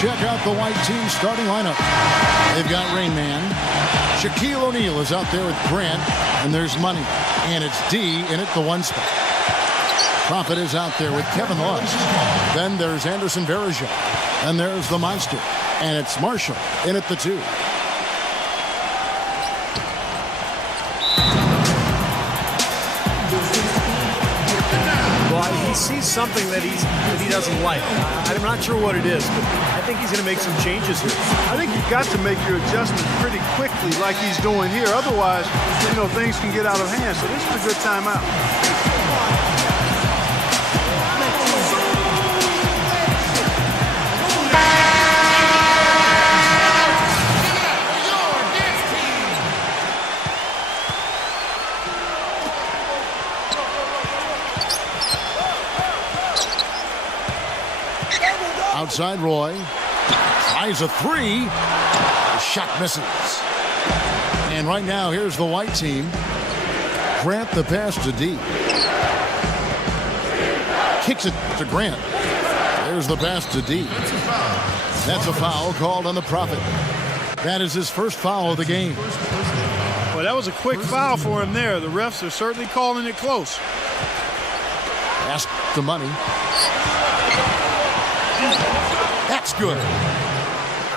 check out the white team starting lineup. They've got Rain Man. Shaquille O'Neal is out there with Grant, and there's Money. And it's D in at the 1 spot. Prophet is out there with Kevin Love. Then there's Anderson Varejao. And there's the Monster. And it's Marshall in at the 2. Well, he sees something that he doesn't like. I'm not sure what it is, but I think he's going to make some changes here. I think you've got to make your adjustments pretty quickly like he's doing here. Otherwise, things can get out of hand. So this is a good timeout. Outside Roy. Tries a 3. The shot misses. And right now, here's the white team. Grant the pass to D. Kicks it to Grant. There's the pass to D. That's a foul called on the Prophet. That is his first foul of the game. Well, that was a quick foul for him there. The refs are certainly calling it close. Pass to Money. That's good.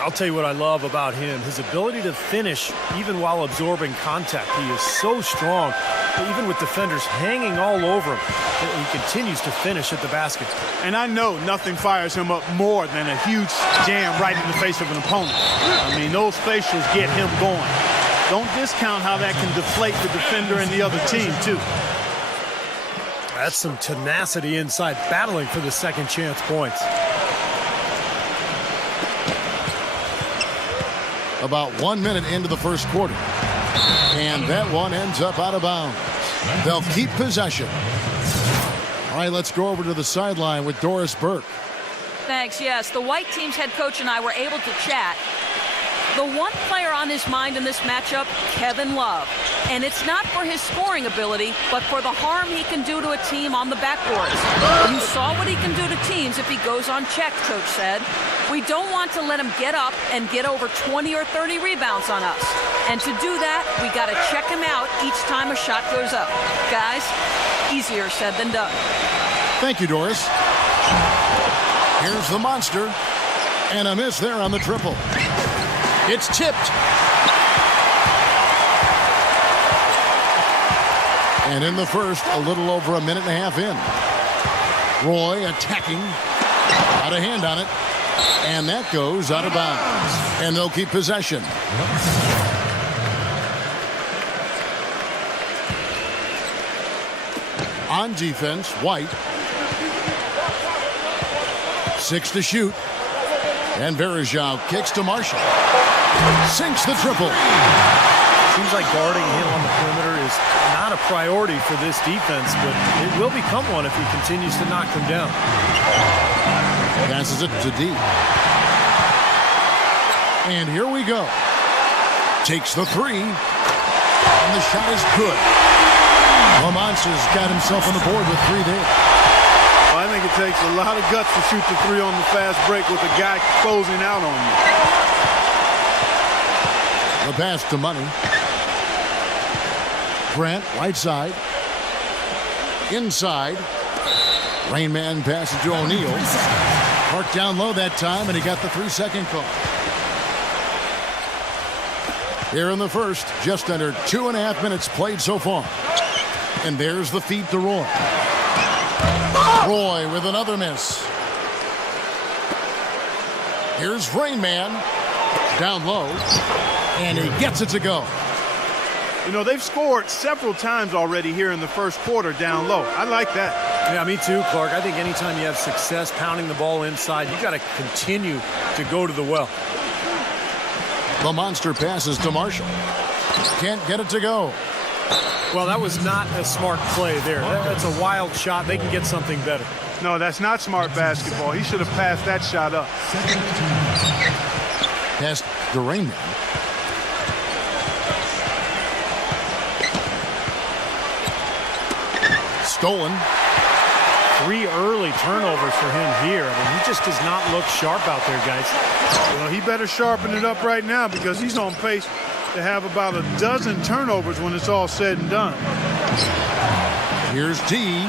I'll tell you what I love about him, his ability to finish even while absorbing contact. He is so strong, even with defenders hanging all over him, he continues to finish at the basket. And I know nothing fires him up more than a huge jam right in the face of an opponent. I mean, those facials get him going. Don't discount how that can deflate the defender and the other team, too. That's some tenacity inside, battling for the second chance points. About 1 minute into the first quarter. And that one ends up out of bounds. They'll keep possession. All right, let's go over to the sideline with Doris Burke. Thanks, yes. The white team's head coach and I were able to chat. The one player on his mind in this matchup, Kevin Love. And it's not for his scoring ability, but for the harm he can do to a team on the backboards. You saw what he can do to teams if he goes on check, Coach said. We don't want to let him get up and get over 20 or 30 rebounds on us. And to do that, we got to check him out each time a shot goes up. Guys, easier said than done. Thank you, Doris. Here's the Monster. And a miss there on the triple. It's tipped. And in the first, a little over a minute and a half in. Roy attacking. Got a hand on it. And that goes out of bounds. And they'll keep possession. On defense, White. 6 to shoot. And Varejao kicks to Marshall. Sinks the triple. Seems like guarding him on the perimeter is not a priority for this defense, but it will become one if he continues to knock them down. Passes it to D. And here we go. Takes the 3. And the shot is good. The Monster's got himself on the board with 3 there. Well, I think it takes a lot of guts to shoot the 3 on the fast break with a guy closing out on you. The pass to Money. Grant, right side. Inside. Rain Man passes to O'Neal. Marked down low that time, and he got the 3-second call. Here in the first, just under 2.5 minutes played so far. And there's the feed to Roy. Roy with another miss. Here's Rain Man. Down low. And he gets it to go. You know, they've scored several times already here in the first quarter down low. I like that. Yeah, me too, Clark. I think anytime you have success pounding the ball inside, you got to continue to go to the well. The Monster passes to Marshall. Can't get it to go. Well, that was not a smart play there. That's a wild shot. They can get something better. No, that's not smart basketball. He should have passed that shot up. Pass to Rain Man. Stolen. 3 early turnovers for him here. I mean, he just does not look sharp out there, guys. Well, he better sharpen it up right now because he's on pace to have about a dozen turnovers when it's all said and done. Here's D,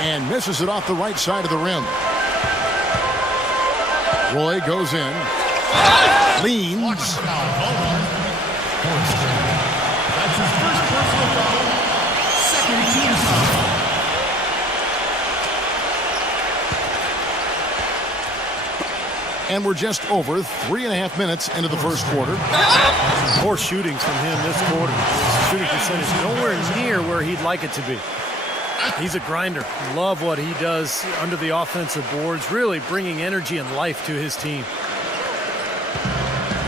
and misses it off the right side of the rim. Roy goes in, leans. That's his first personal foul. Second team foul. And we're just over 3.5 minutes into the first quarter. Poor shooting from him this quarter. His shooting percentage nowhere near where he'd like it to be. He's a grinder. Love what he does under the offensive boards, really bringing energy and life to his team.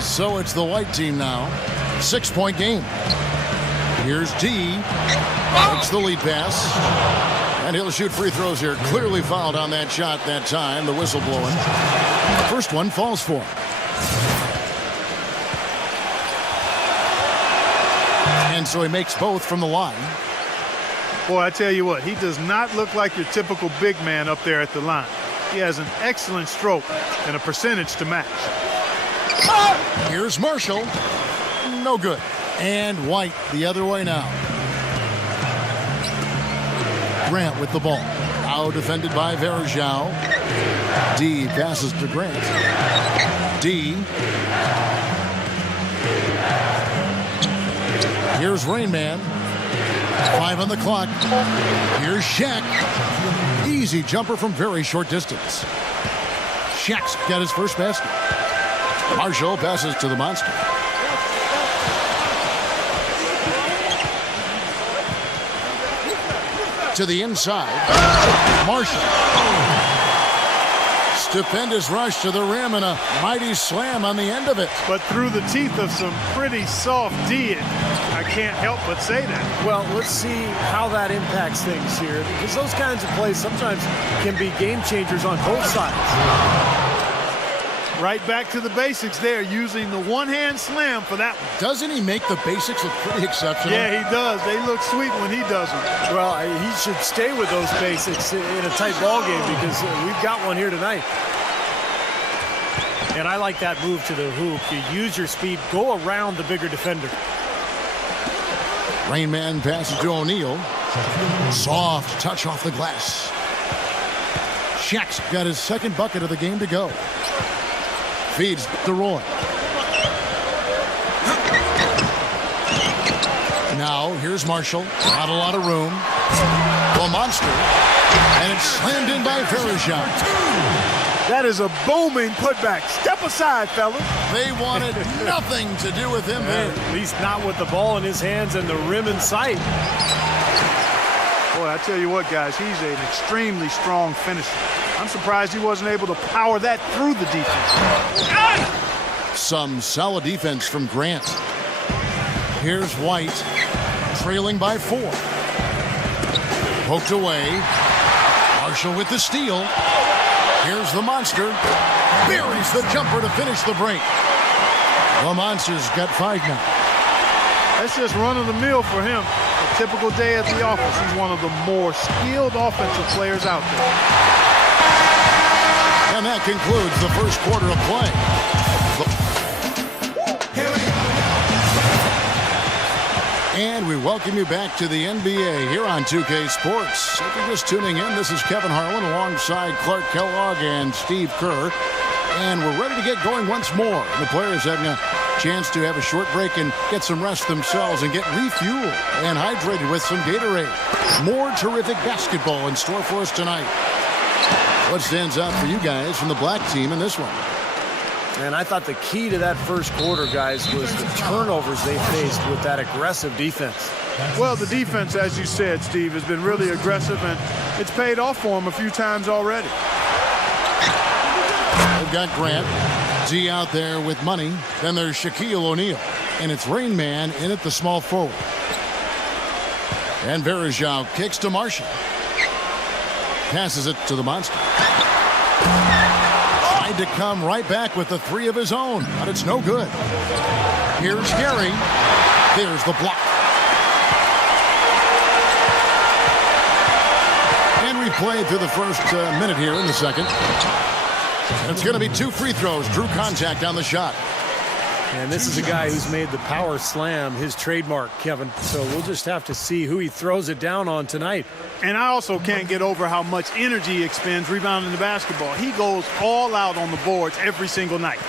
So it's the white team now. 6-point game. Here's D. Takes the lead pass. And he'll shoot free throws here. Clearly fouled on that shot that time. The whistle blowing. The first one falls for him. And so he makes both from the line. Boy, I tell you what, he does not look like your typical big man up there at the line. He has an excellent stroke and a percentage to match. Here's Marshall. No good. And White the other way now. Grant with the ball. Now defended by Verjao. D passes to Grant. D. Here's Rain Man. 5 on the clock. Here's Shaq. Easy jumper from very short distance. Shaq's got his first basket. Marshall passes to the monster. To the inside. Marshall. Stupendous rush to the rim and a mighty slam on the end of it. But through the teeth of some pretty soft D, I can't help but say that. Well, let's see how that impacts things here, because those kinds of plays sometimes can be game changers on both sides. Right back to the basics there, using the one-hand slam for that one. Doesn't he make the basics look pretty exceptional? Yeah, he does. They look sweet when he does them. Well, he should stay with those basics in a tight ball game, because we've got one here tonight. And I like that move to the hoop. You use your speed, go around the bigger defender. Rain Man passes to O'Neal. Soft touch off the glass. Shaq's got his second bucket of the game to go. Feeds to Roy. Now, here's Marshall. Not a lot of room. The monster. And it's slammed in by Verjao. That is a booming putback. Step aside, fellas. They wanted nothing to do with him there. At least not with the ball in his hands and the rim in sight. Boy, I tell you what, guys, he's an extremely strong finisher. I'm surprised he wasn't able to power that through the defense. Some solid defense from Grant. Here's White, trailing by 4. Poked away. Marshall with the steal. Here's the monster. Buries the jumper to finish the break. The monster's got 5 now. That's just run-of-the-mill for him. A typical day at the office. He's one of the more skilled offensive players out there. And that concludes the first quarter of play. And we welcome you back to the NBA here on 2K Sports. If you're just tuning in, this is Kevin Harlan alongside Clark Kellogg and Steve Kerr. And we're ready to get going once more. The players having a chance to have a short break and get some rest themselves and get refueled and hydrated with some Gatorade. More terrific basketball in store for us tonight. What stands out for you guys from the black team in this one? And I thought the key to that first quarter, guys, was the turnovers they faced with that aggressive defense. Well, the defense, as you said, Steve, has been really aggressive, and it's paid off for them a few times already. They've got Grant. Z out there with money. Then there's Shaquille O'Neal. And it's Rain Man in at the small forward. And Verjao kicks to Marshall. Passes it to the monster. Tried to come right back with the 3 of his own, but it's no good. Here's Gary. There's the block. And played through the first minute here in the second. And it's going to be 2 free throws. Drew contact on the shot. And this is a guy who's made the power slam his trademark, Kevin. So we'll just have to see who he throws it down on tonight. And I also can't get over how much energy he expends rebounding the basketball. He goes all out on the boards every single night.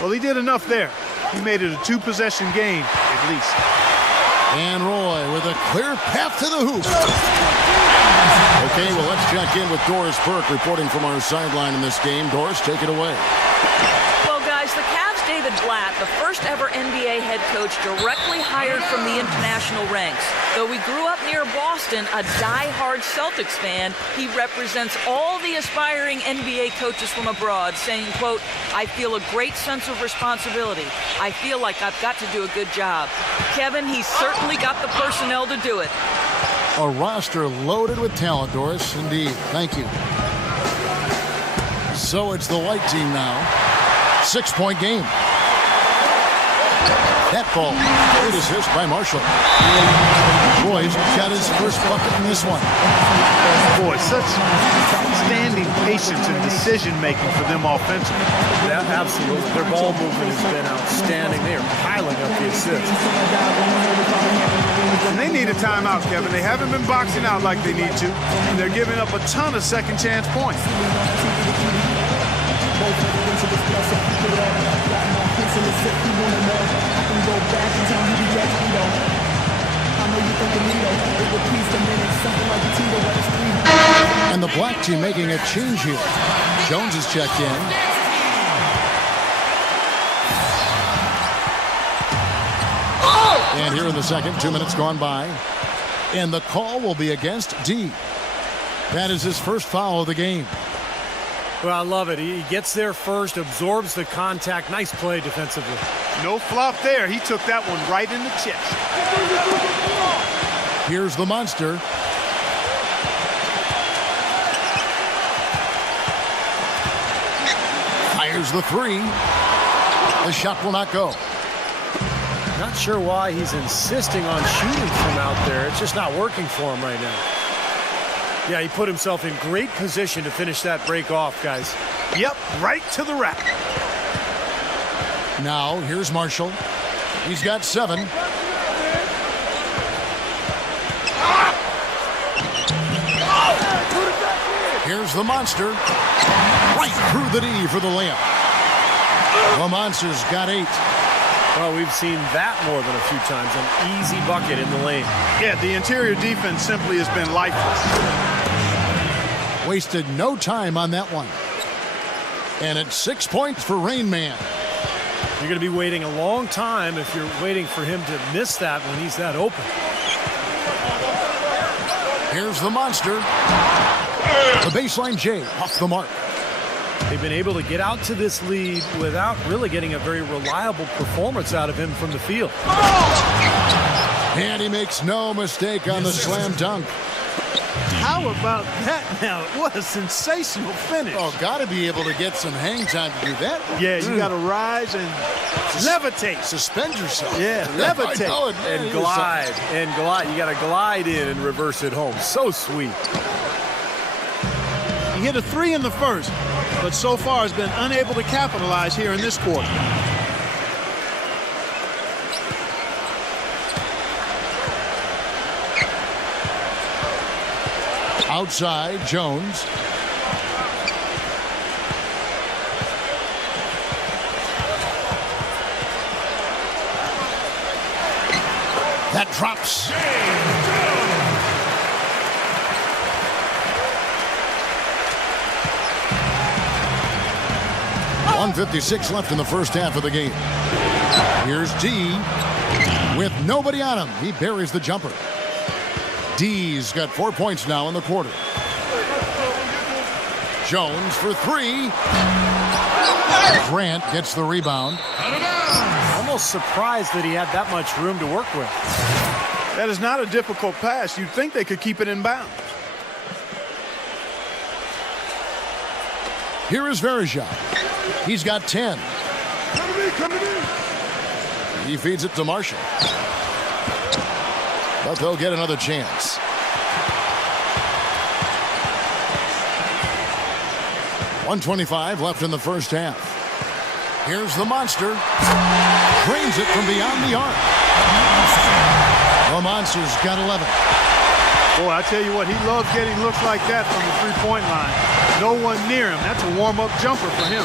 Well, he did enough there. He made it a 2-possession game, at least. And Roy with a clear path to the hoop. Okay, well, let's check in with Doris Burke reporting from our sideline in this game. Doris, take it away. Well, guys, the Cavs' David Blatt, the first ever NBA head coach directly hired from the international ranks. Though he grew up near Boston, a die-hard Celtics fan, he represents all the aspiring NBA coaches from abroad, saying, quote, "I feel a great sense of responsibility. I feel like I've got to do a good job." Kevin, he's certainly got the personnel to do it. A roster loaded with talent, Doris. Indeed. Thank you. So it's the white team now. 6-point game. That ball. Great assist by Marshall. Roy's got his first bucket in this one. Boy, such outstanding patience and decision-making for them offensively. Yeah, absolutely. Their ball movement has been outstanding. They are piling up the assists. And they need a timeout, Kevin. They haven't been boxing out like they need to, and they're giving up a ton of second-chance points. And the black team making a change here. Jones is checked in. And here in the second, 2 minutes gone by. And the call will be against D. That is his first foul of the game. Well, I love it. He gets there first, absorbs the contact. Nice play defensively. No flop there. He took that one right in the chest. Here's the monster. Fires the 3. The shot will not go. Not sure why he's insisting on shooting from out there. It's just not working for him right now. Yeah, he put himself in great position to finish that break off, guys. Yep, right to the rack. Now, here's Marshall. He's got 7. Here's the monster. Right through the D for the layup. The monster's got 8. Well, we've seen that more than a few times. An easy bucket in the lane. Yeah, the interior defense simply has been lifeless. Wasted no time on that one. And it's 6 points for Rain Man. You're going to be waiting a long time if you're waiting for him to miss that when he's that open. Here's the monster. The baseline J off the mark. They've been able to get out to this lead without really getting a very reliable performance out of him from the field. And he makes no mistake on the slam dunk. How about that now? What a sensational finish. Oh, got to be able to get some hang time to do that. Yeah, you got to rise and levitate. Suspend yourself. Yeah, levitate. And glide. And glide. You got to glide in and reverse it home. So sweet. He hit a 3 in the first, but so far has been unable to capitalize here in this quarter. Outside, Jones. That drops. 1:56 left in the first half of the game. Here's D with nobody on him. He buries the jumper. D's got 4 points now in the quarter. Jones for 3. Grant gets the rebound. Almost surprised that he had that much room to work with. That is not a difficult pass. You'd think they could keep it in bounds. Here is Verja. He's got 10. He feeds it to Marshall. But they'll get another chance. 1:25 left in the first half. Here's the monster. Drains it from beyond the arc. The monster's got 11. Boy, I tell you what, he loves getting looks like that from the three-point line. No one near him. That's a warm-up jumper for him.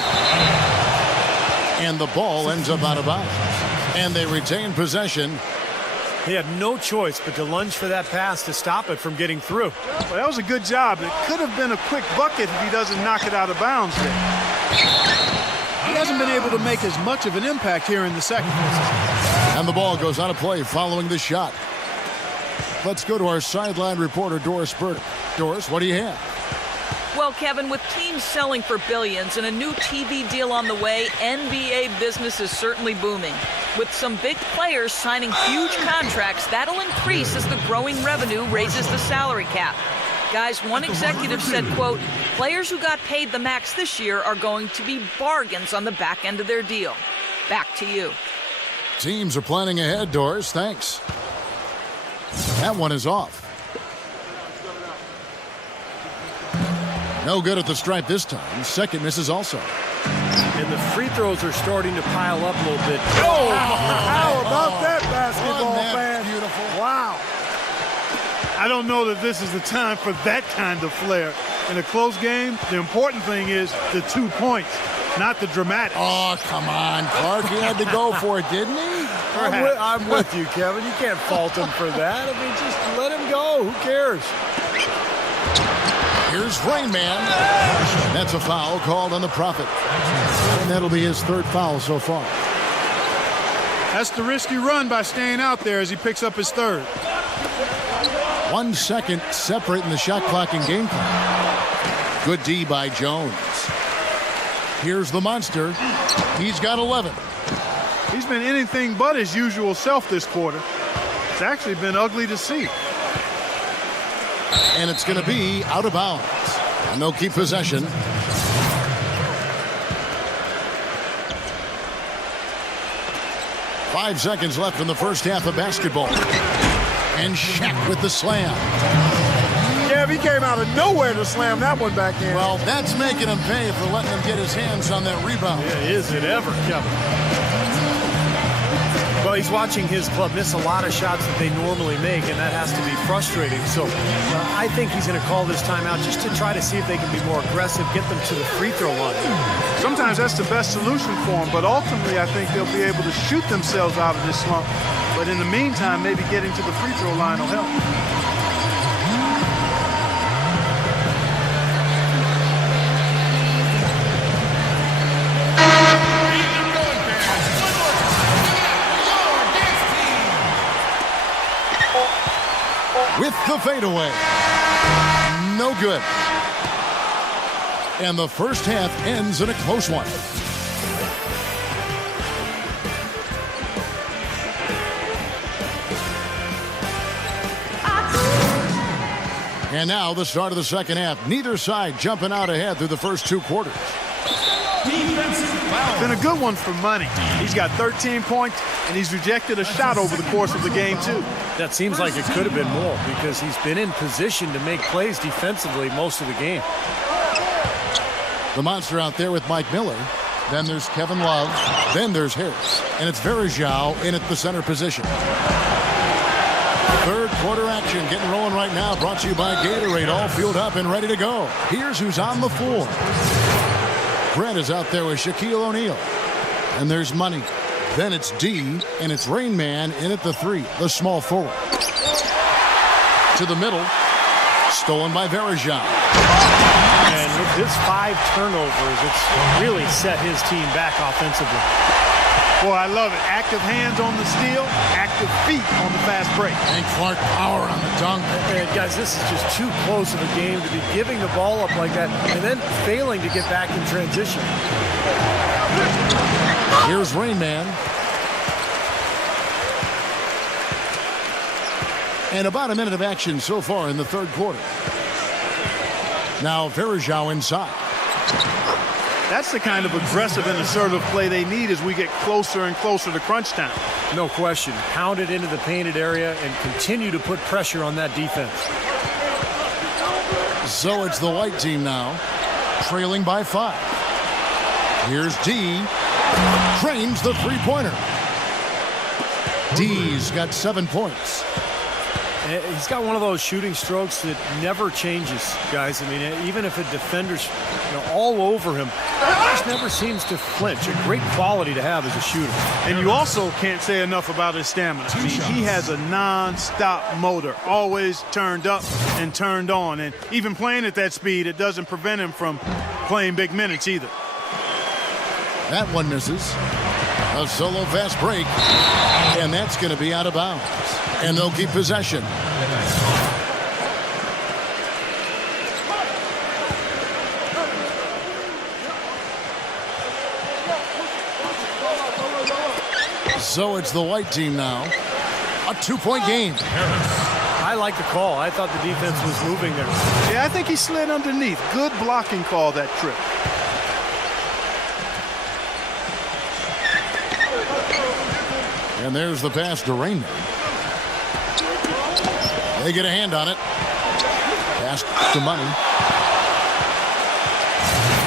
And the ball ends up out of bounds. And they retain possession. He had no choice but to lunge for that pass to stop it from getting through. Well, that was a good job. It could have been a quick bucket if he doesn't knock it out of bounds there. He hasn't been able to make as much of an impact here in the second. And the ball goes out of play following the shot. Let's go to our sideline reporter, Doris Burdick. Doris, what do you have? Well, Kevin, with teams selling for billions and a new TV deal on the way, NBA business is certainly booming. With some big players signing huge contracts, that'll increase as the growing revenue raises the salary cap. Guys, one executive said, quote, players who got paid the max this year are going to be bargains on the back end of their deal. Back to you. Teams are planning ahead, Doris. Thanks. That one is off. No good at the stripe this time. Second misses also. And the free throws are starting to pile up a little bit. Oh, how about that basketball, fan? Beautiful. Wow. I don't know that this is the time for that kind of flair. In a close game, the important thing is the 2 points, not the dramatic. Oh, come on, Clark. He had to go for it, didn't he? I'm with you, Kevin. You can't fault him for that. I mean, just let him go. Who cares? Here's Rain Man. That's a foul called on the Prophet. And that'll be his third foul so far. That's the risky run by staying out there as he picks up his third. 1 second separating the shot clock and game clock. Good D by Jones. Here's the monster. He's got 11. He's been anything but his usual self this quarter. It's actually been ugly to see. And it's going to be out of bounds. And they'll keep possession. Five seconds left in the first half of basketball. And Shaq with the slam. Yeah, he came out of nowhere to slam that one back in. Well, that's making him pay for letting him get his hands on that rebound. Yeah, is it ever, Kevin? Well, he's watching his club miss a lot of shots that they normally make, and that has to be frustrating. So I think he's going to call this timeout just to try to see if they can be more aggressive, get them to the free throw line. Sometimes that's the best solution for them, but ultimately I think they'll be able to shoot themselves out of this slump. But in the meantime, maybe getting to the free throw line will help. With the fadeaway. No good. And the first half ends in a close one. And now the start of the second half. Neither side jumping out ahead through the first 2 quarters. Been a good one for money. He's got 13 points, and he's rejected a shot over the course of the game, too. That seems like it could have been more because he's been in position to make plays defensively most of the game. The monster out there with Mike Miller. Then there's Kevin Love. Then there's Harris. And it's Verjao in at the center position. Third quarter action getting rolling right now. Brought to you by Gatorade. All fueled up and ready to go. Here's who's on the floor. Brett is out there with Shaquille O'Neal. And there's Money. Then it's D, and it's Rain Man in at the 3, the small forward. To the middle. Stolen by Verjao. And with his 5 turnovers, it's really set his team back offensively. Boy, I love it. Active hands on the steal, active feet on the fast break. And Clark power on the dunk. And guys, this is just too close of a game to be giving the ball up like that and then failing to get back in transition. Here's Rain Man. And about a minute of action so far in the third quarter. Now Verjao inside. That's the kind of aggressive and assertive play they need as we get closer and closer to crunch time. No question. Pound it into the painted area and continue to put pressure on that defense. So it's the white team now. trailing by 5. Here's D. Trains the three-pointer. D's got 7 points. He's got one of those shooting strokes that never changes, guys. I mean, even if a defender's all over him, he just never seems to flinch. A great quality to have as a shooter. And you also can't say enough about his stamina. I mean, he has a non-stop motor, always turned up and turned on. And even playing at that speed, it doesn't prevent him from playing big minutes either. That one misses. A solo fast break, and that's going to be out of bounds. And they'll keep possession. So it's the white team now. A 2-point game. I like the call. I thought the defense was moving there. Yeah, I think he slid underneath. Good blocking call that trip. And there's the pass to Rainman. They get a hand on it. Pass to Money.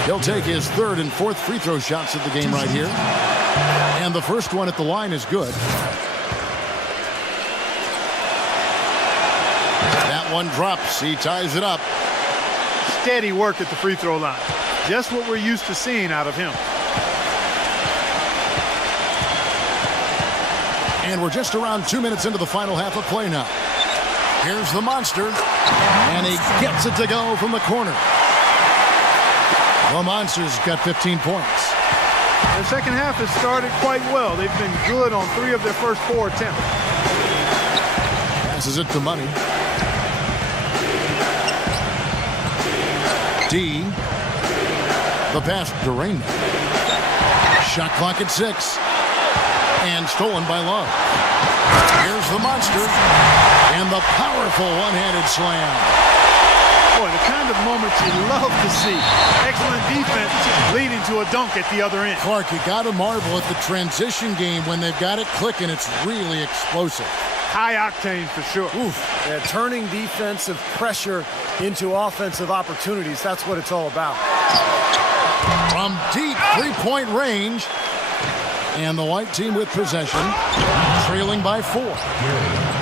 He'll take his 3rd and 4th free throw shots of the game right here. And the first one at the line is good. That one drops. He ties it up. Steady work at the free throw line. Just what we're used to seeing out of him. And we're just around 2 minutes into the final half of play now. Here's the monster, and he gets it to go from the corner. The Monster's got 15 points. The second half has started quite well. They've been good on 3 of their first 4 attempts. Passes it to Money. D. The pass to Rainman. Shot clock at 6. And stolen by Love. Here's the Monster. And the powerful one-handed slam. Boy, the kind of moments you love to see. Excellent defense leading to a dunk at the other end. Clark, you got to marvel at the transition game when they've got it clicking. It's really explosive. High octane for sure. Oof. Yeah, turning defensive pressure into offensive opportunities. That's what it's all about. From deep three-point range. And the white team with possession, trailing by 4.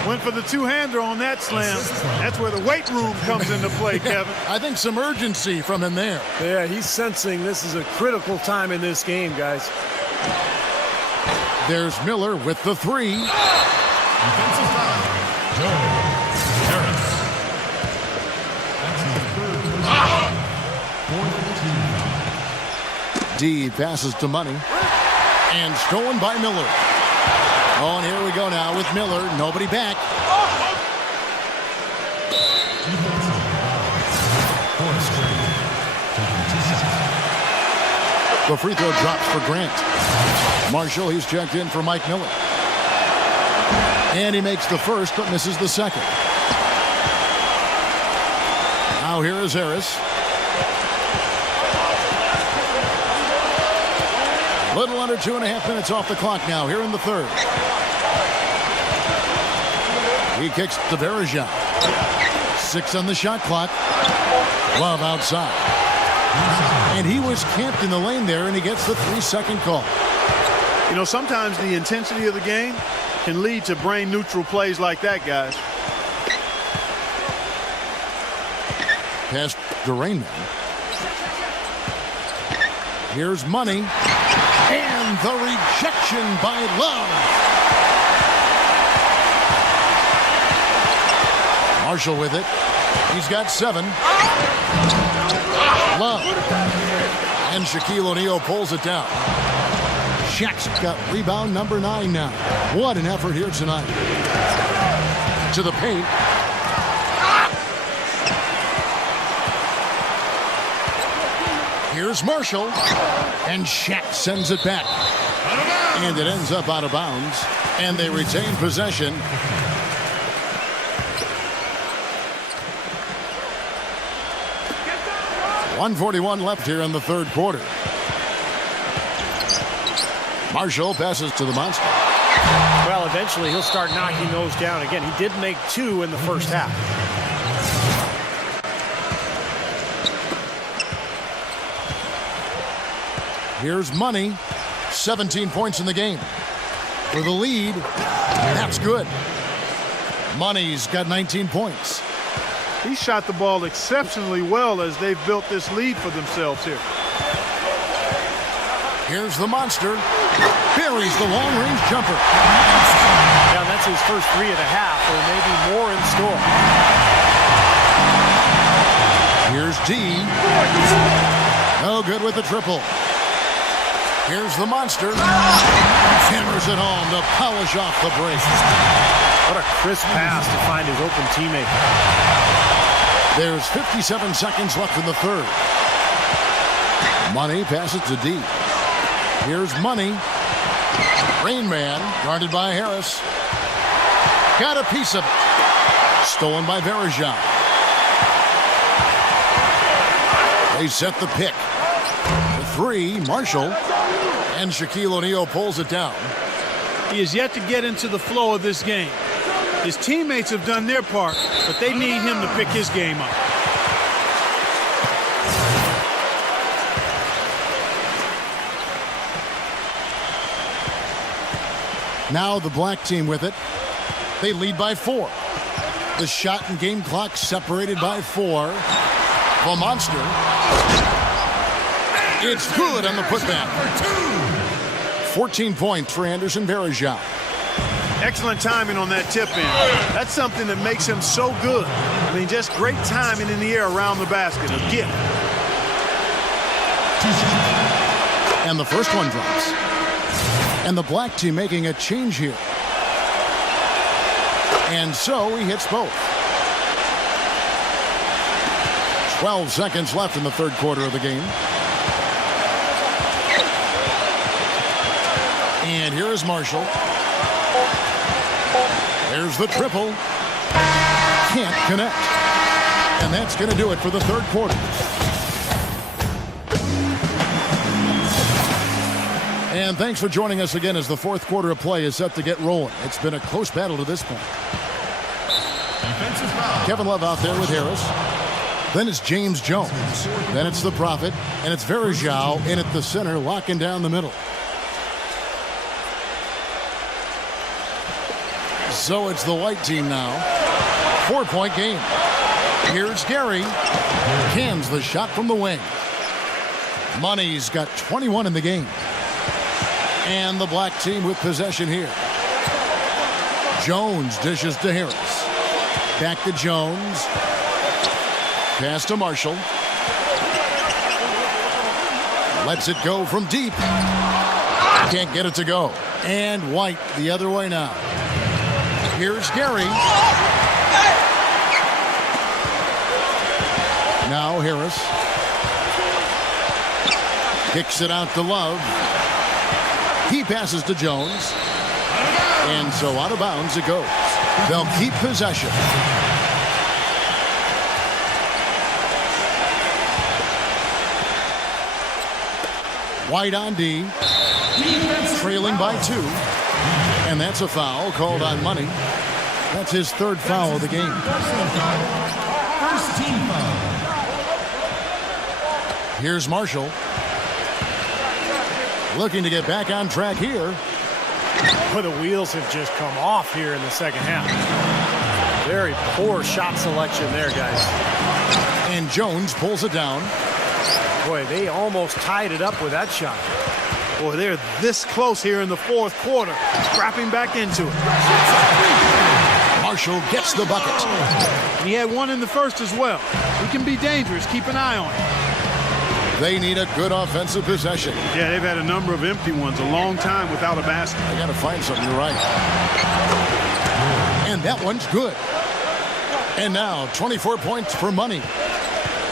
Went for the two-hander on that slam. That's where the weight room comes into play, Kevin. I think some urgency from him there. Yeah, he's sensing this is a critical time in this game, guys. There's Miller with the 3. Defensive foul. Joe Harris. That's his 3rd. D passes to Money. And stolen by Miller. Oh, and here we go now with Miller. Nobody back. The free throw drops for Grant. Marshall, he's checked in for Mike Miller. And he makes the first, but misses the second. Now here is Harris. Little under 2.5 minutes off the clock now here in the 3rd. He kicks to Bergeron. 6 on the shot clock. Love outside. And he was camped in the lane there, and he gets the 3-second call. You know, sometimes the intensity of the game can lead to brain-neutral plays like that, guys. Pass to Rainman. Here's Money. And the rejection by Love. Marshall with it. He's got 7. Love. And Shaquille O'Neal pulls it down. Shaq's got rebound number 9 now. What an effort here tonight. To the paint. Here's Marshall. And Shaq sends it back. And it ends up out of bounds. And they retain possession. .141 left here in the 3rd quarter. Marshall passes to the Monster. Well, eventually he'll start knocking those down again. He did make 2 in the first half. Here's Money. 17 points in the game. For the lead, that's good. Money's got 19 points. He shot the ball exceptionally well as they've built this lead for themselves here. Here's the monster. Buries the long-range jumper. Yeah, that's his first 3 and a half, or maybe more in store. Here's D. No good with the triple. Here's the monster. Hammers it home to polish off the break. What a crisp pass to find his open teammate. There's 57 seconds left in the third. Money passes to D. Here's Money. Rain Man, guarded by Harris. Got a piece of it. Stolen by Verejao. They set the pick. The 3, Marshall. And Shaquille O'Neal pulls it down. He is yet to get into the flow of this game. His teammates have done their part, but they need him to pick his game up. Now the black team with it. They lead by 4. The shot and game clock separated by 4. The monster. It's good on the putback. 14 points for Anderson Verejao. Excellent timing on that tip in. That's something that makes him so good. I mean, just great timing in the air around the basket. A gift. And the first one drops. And the black team making a change here. And so he hits both. 12 seconds left in the third quarter of the game. And here is Marshall. There's the triple. Can't connect. And that's going to do it for the third quarter. And thanks for joining us again as the fourth quarter of play is set to get rolling. It's been a close battle to this point. Kevin Love out there with Harris. Then it's James Jones. Then it's the Prophet. And it's Verejao in at the center, locking down the middle. So it's the white team now. 4-point game. Here's Gary. Cans the shot from the wing. Money's got 21 in the game. And the black team with possession here. Jones dishes to Harris. Back to Jones. Pass to Marshall. Lets it go from deep. Can't get it to go. And White the other way now. Here's Gary. Now Harris. Kicks it out to Love. He passes to Jones. And so out of bounds it goes. They'll keep possession. White on D. Trailing by 2. And that's a foul called on Money. That's his third foul of the game. First team foul. Here's Marshall. Looking to get back on track here. But the wheels have just come off here in the second half. Very poor shot selection there, guys. And Jones pulls it down. Boy, they almost tied it up with that shot. Boy, they're this close here in the fourth quarter. Scrapping back into it. Marshall gets the bucket. He had one in the first as well. He can be dangerous. Keep an eye on him. They need a good offensive possession. Yeah, they've had a number of empty ones. A long time without a basket. They got to find something. You're right. And that one's good. And now 24 points for Money.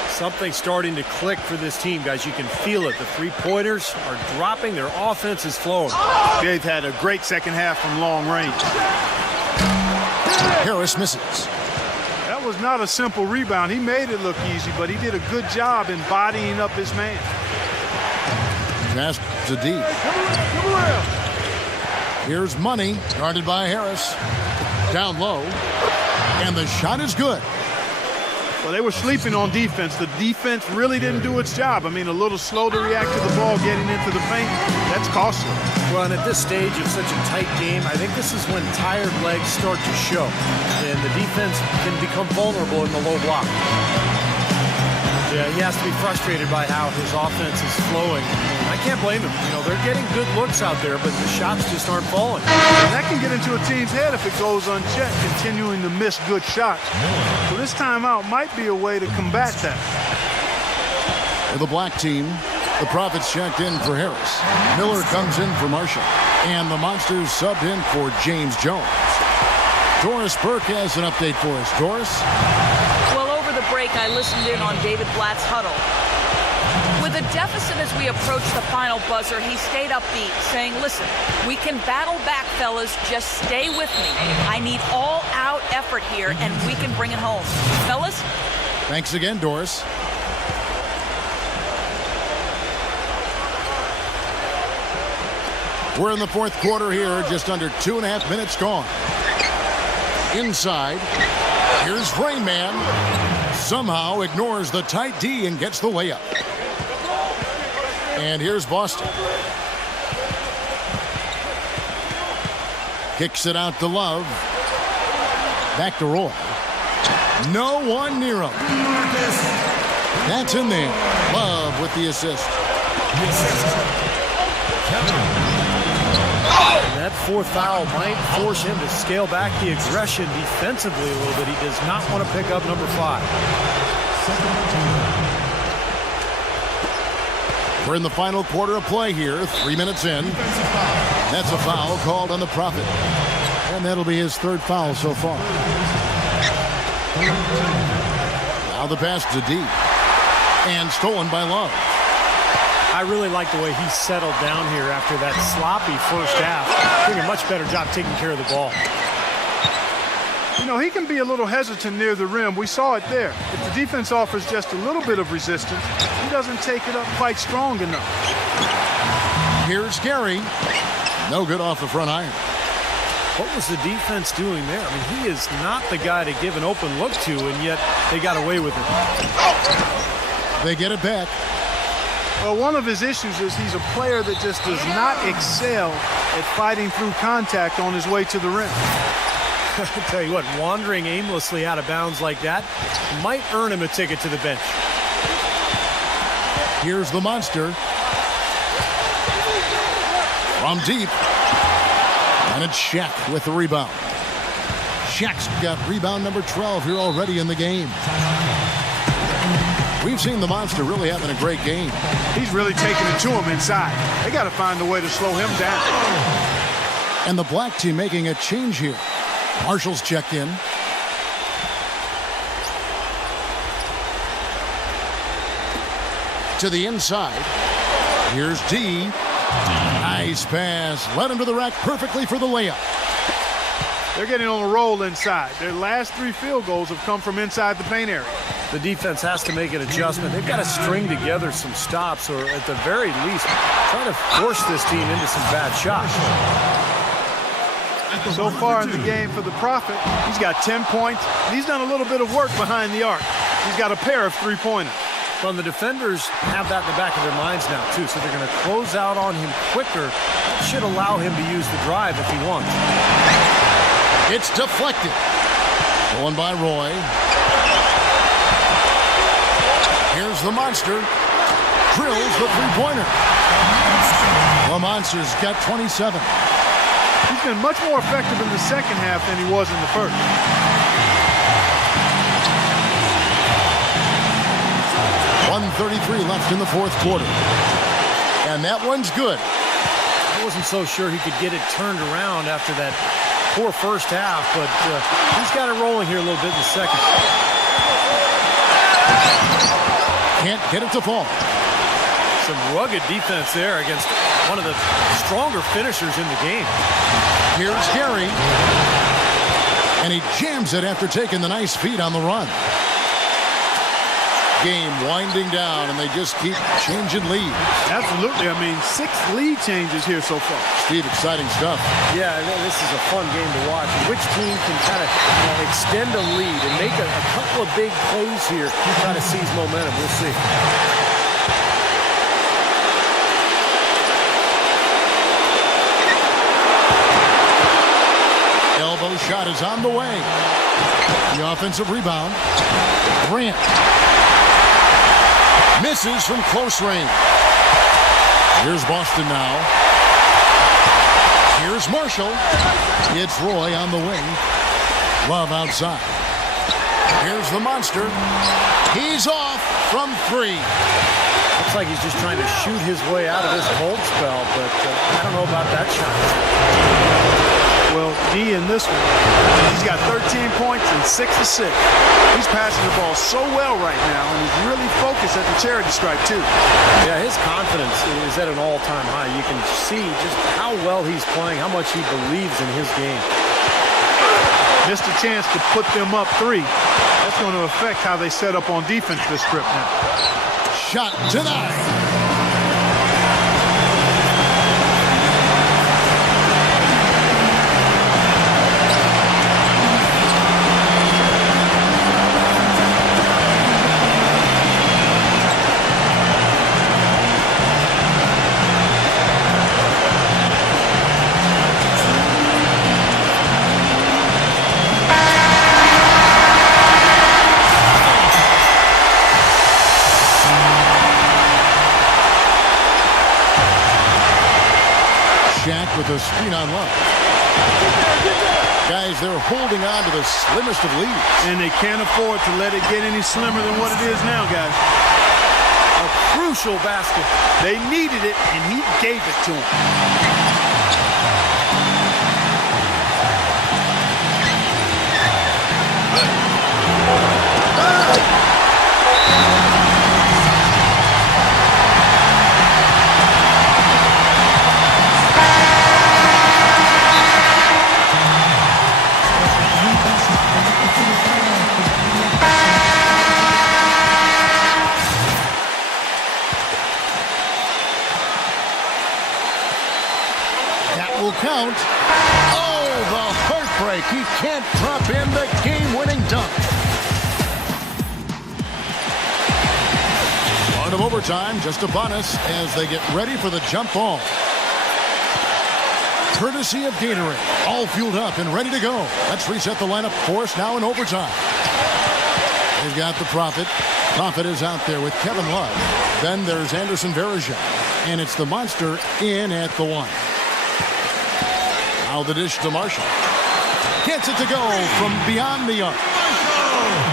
Something's starting to click for this team, guys. You can feel it. The three-pointers are dropping. Their offense is flowing. They've had a great second half from long range. Harris misses. That was not a simple rebound. He made it look easy, but he did a good job in bodying up his man. Pass to D. Here's Money, guarded by Harris. Down low. And the shot is good. Well, they were sleeping on defense. The defense really didn't do its job. I mean, a little slow to react to the ball getting into the paint. That's costly. Well, and at this stage of such a tight game, I think this is when tired legs start to show. And the defense can become vulnerable in the low block. Yeah, he has to be frustrated by how his offense is flowing. I can't blame him. You know, they're getting good looks out there, but the shots just aren't falling. And that can get into a team's head if it goes unchecked, continuing to miss good shots. So this timeout might be a way to combat that. For the black team, the Profits checked in for Harris. Miller comes in for Marshall. And the Monsters subbed in for James Jones. Doris Burke has an update for us. Doris? Well, over the break, I listened in on David Blatt's huddle. With a deficit as we approach the final buzzer, he stayed upbeat, saying, listen, we can battle back, fellas. Just stay with me. I need all-out effort here, and we can bring it home. Fellas? Thanks again, Doris. We're in the fourth quarter here, just under 2.5 minutes gone. Inside, here's Rain Man. Somehow ignores the tight D and gets the layup. And here's Boston. Kicks it out to Love. Back to Roy. No one near him. That's in there. Love with the assist. And that fourth foul might force him to scale back the aggression defensively a little bit. He does not want to pick up number 5. We're in the final quarter of play here, 3 minutes in. That's a foul called on the Prophet. And that'll be his third foul so far. Now the pass to D. And stolen by Love. I really like the way he settled down here after that sloppy first half. Doing a much better job taking care of the ball. You know, he can be a little hesitant near the rim. We saw it there. If the defense offers just a little bit of resistance, he doesn't take it up quite strong enough. Here's Gary. No good off the front iron. What was the defense doing there? I mean, he is not the guy to give an open look to, and yet they got away with it. They get it back. Well, one of his issues is he's a player that just does not excel at fighting through contact on his way to the rim. I tell you what, wandering aimlessly out of bounds like that might earn him a ticket to the bench. Here's the Monster. From deep. And it's Shaq with the rebound. Shaq's got rebound number 12 here already in the game. We've seen the Monster really having a great game. He's really taking it to him inside. They got to find a way to slow him down. And the black team making a change here. Marshall's checked in. To the inside. Here's D. Nice pass. Led him to the rack perfectly for the layup. They're getting on a roll inside. Their last 3 field goals have come from inside the paint area. The defense has to make an adjustment. They've got to string together some stops, or at the very least, try to force this team into some bad shots. So far in the game for the Prophet, he's got 10 points. And he's done a little bit of work behind the arc. He's got a pair of 3-pointers. Well, the defenders have that in the back of their minds now, too, so they're going to close out on him quicker. That should allow him to use the drive if he wants. It's deflected. Going by Roy. Here's the Monster. Drills the 3-pointer. The Monster's got 27. He's been much more effective in the second half than he was in the first. .133 left in the fourth quarter. And that one's good. I wasn't so sure he could get it turned around after that poor first half, but he's got it rolling here a little bit in the second. Can't get it to fall. Some rugged defense there against one of the stronger finishers in the game. Here's Gary. And he jams it after taking the nice feed on the run. game winding down, and they just keep changing leads. Absolutely. I mean, 6 lead changes here so far. Steve, exciting stuff. Yeah, this is a fun game to watch. Which team can kind of extend a lead and make a couple of big plays here, try to seize momentum. We'll see. Elbow shot is on the way. The offensive rebound. Grant misses from close range. Here's Boston now. Here's Marshall. It's Roy on the wing. Love outside. Here's the monster. He's off from 3. Looks like he's just trying to shoot his way out of this cold spell, but I don't know about that shot. Well, D in this one, he's got 13 points and 6 assists. He's passing the ball so well right now, and he's really focused at the charity stripe, too. Yeah, his confidence is at an all-time high. You can see just how well he's playing, how much he believes in his game. Missed a chance to put them up 3. That's going to affect how they set up on defense this trip now. Shot denied. With a screen on Love. Guys, they're holding on to the slimmest of leads. And they can't afford to let it get any slimmer than what it is now, guys. A crucial basket. They needed it, and he gave it to them. Count. Oh, the heartbreak. He can't drop in the game-winning dunk. Part of overtime just upon us as they get ready for the jump ball. Courtesy of Gatorade. All fueled up and ready to go. Let's reset the lineup for us now in overtime. They've got the Prophet. Prophet is out there with Kevin Love. Then there's Anderson Varejao. And it's the monster in at the 1. Now the dish to Marshall. Gets it to go from beyond the arc.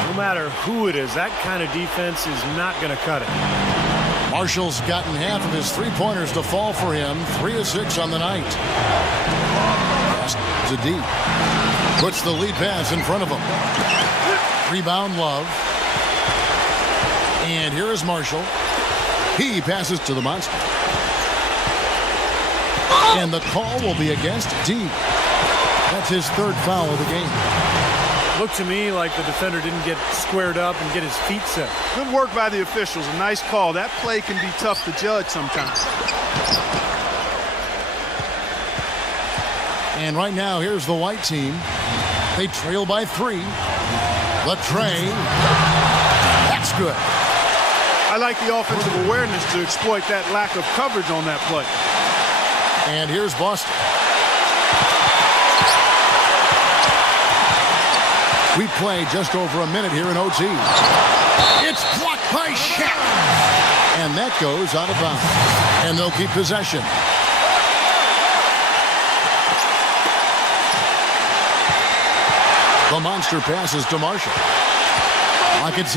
No matter who it is, that kind of defense is not going to cut it. Marshall's gotten half of his three-pointers to fall for him. 3 of 6 on the night. Pass to D. Puts the lead pass in front of him. Rebound Love. And here is Marshall. He passes to the monster. And the call will be against D. That's his 3rd foul of the game. Looked to me like the defender didn't get squared up and get his feet set. Good work by the officials. A nice call. That play can be tough to judge sometimes. And right now, here's the white team. They trail by 3. Latrey. That's good. I like the offensive awareness to exploit that lack of coverage on that play. And here's Boston. We play just over a minute here in OT. It's blocked by Shaq. And that goes out of bounds. And they'll keep possession. The monster passes to Marshall. Lock at 6.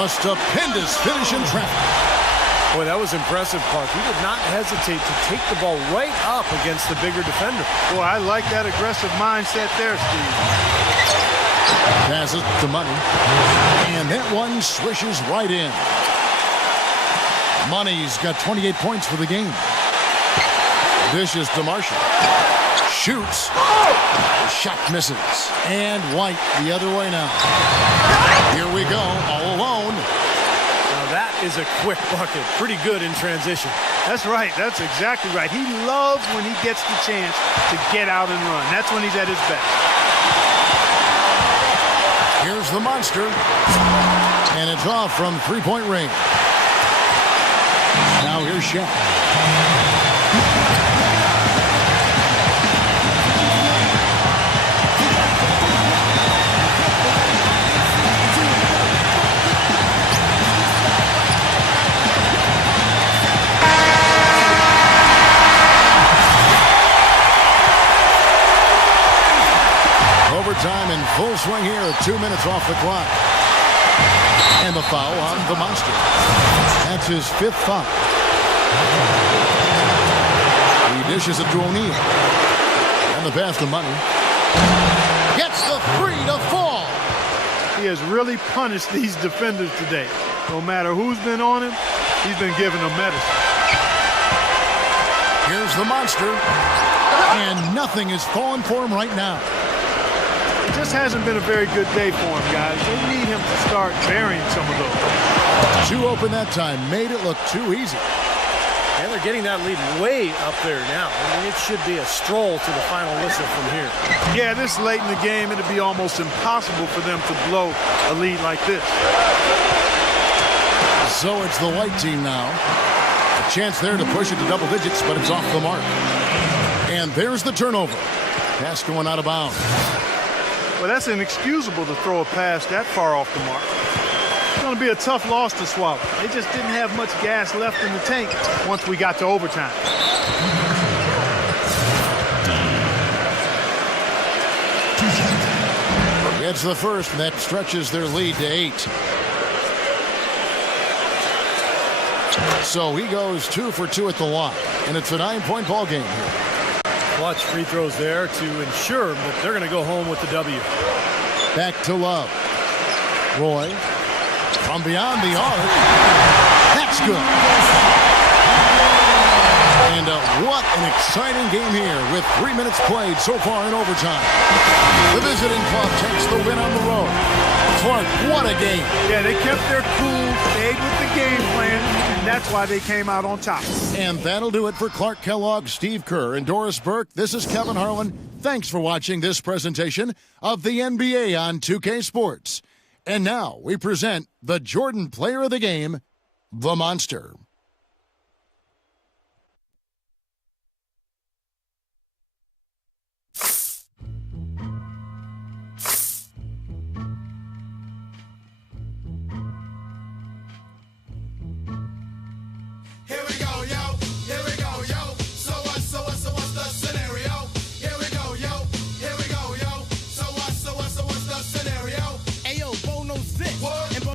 A stupendous finish in traffic. Boy, that was impressive, Park. He did not hesitate to take the ball right up against the bigger defender. Boy, I like that aggressive mindset there, Steve. Passes to Money. And that one swishes right in. Money's got 28 points for the game. Dishes to Marshall. shoots. The shot misses. And White the other way now. Here we go, all alone. Now that is a quick bucket. Pretty good in transition. That's right. That's exactly right. He loves when he gets the chance to get out and run. That's when he's at his best. Here's the monster. And it's off from three-point range. Now here's Shaq. Overtime in full swing here. 2 minutes off the clock. And the foul on the monster. That's his fifth foul. He dishes it to O'Neal. And the pass to Money. Gets the three to fall. He has really punished these defenders today. No matter who's been on him, he's been giving them medicine. Here's the monster. And nothing is falling for him right now. It just hasn't been a very good day for him, guys. They need him to start burying some of those. Too open that time. Made it look too easy. And they're getting that lead way up there now. I mean, it should be a stroll to the final whistle from here. Yeah, this late in the game, it'd be almost impossible for them to blow a lead like this. So it's the white team now. A chance there to push it to double digits, but it's off the mark. And there's the turnover. Pass going out of bounds. Well, that's inexcusable to throw a pass that far off the mark. It's going to be a tough loss to swallow. They just didn't have much gas left in the tank once we got to overtime. Gets the first, and that stretches their lead to 8. So he goes 2 for 2 at the line, and it's a 9-point ball game here. Clutch free throws there to ensure that they're going to go home with the W. Back to Love. Roy from beyond the arc. That's good. And what an exciting game here with 3 minutes played so far in overtime. The visiting club takes the win on the road. Clark, what a game. Yeah, they kept their cool, stayed with the game plan, and that's why they came out on top. And that'll do it for Clark Kellogg, Steve Kerr, and Doris Burke. This is Kevin Harlan. Thanks for watching this presentation of the NBA on 2K Sports. And now we present the Jordan Player of the Game, the Monster. Here we go, y'all.